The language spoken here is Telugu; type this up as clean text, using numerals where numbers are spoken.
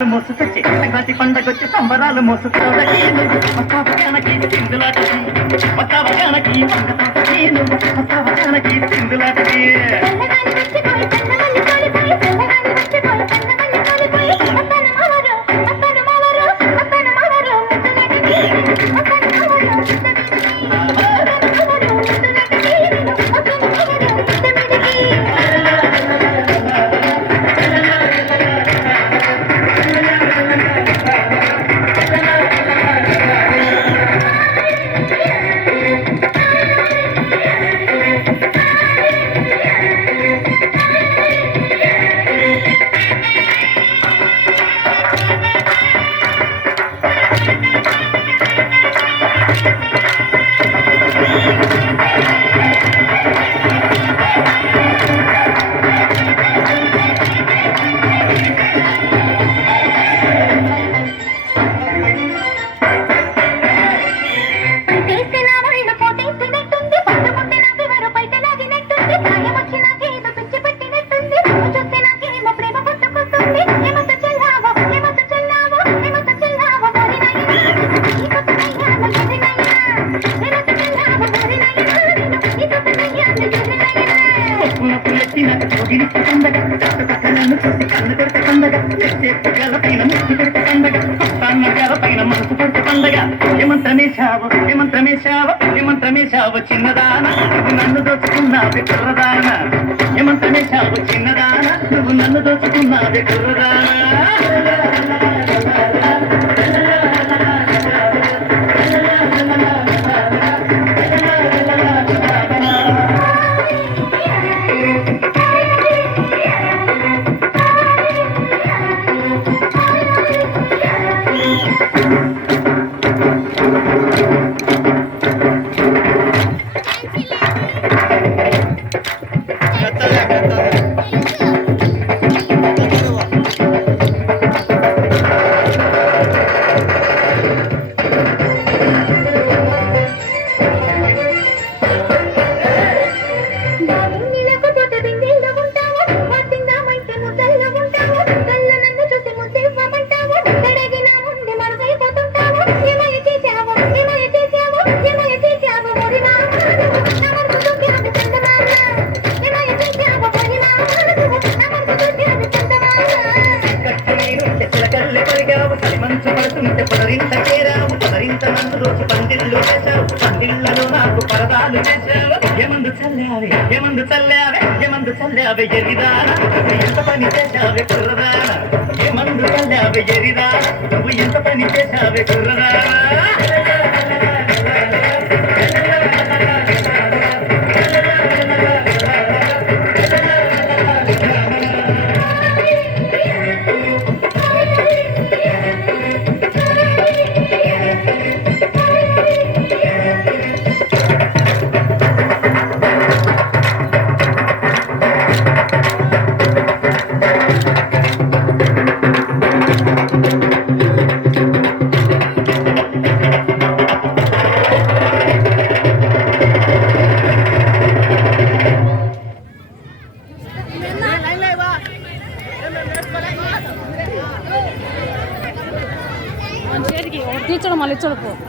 మోసుకొచ్చి సంక్రాంతి పండగొచ్చి సంబరాలు మోసుకొచ్చి సింధులాటకి సింధులాటకి నన్ను చూసి కన్ను కొడితే పండగ గలపైన ముక్తి కొడితే పండగ గలపైన మనసు కొడితే పండగ ఏమంత్రమేశావు చిన్నదాన నువ్వు నన్ను దోచుకున్నావే కుర్రదాన ఏమంత్రమేశావు చిన్నదాన నువ్వు నన్ను దోచుకున్నావే కుర్రదాన పందిళ్ళలో నాకు పరదాలు చేశావు ఏమందు చల్లావే ఎరిదానా నువ్వు ఎంత పని చేశావే కుర్రదానా ఏమందు చల్లావే ఎరిదానా నువ్వు ఎంత పని చేశావే కుర్రదానా తీర్చడం మళ్ళీ చూడకు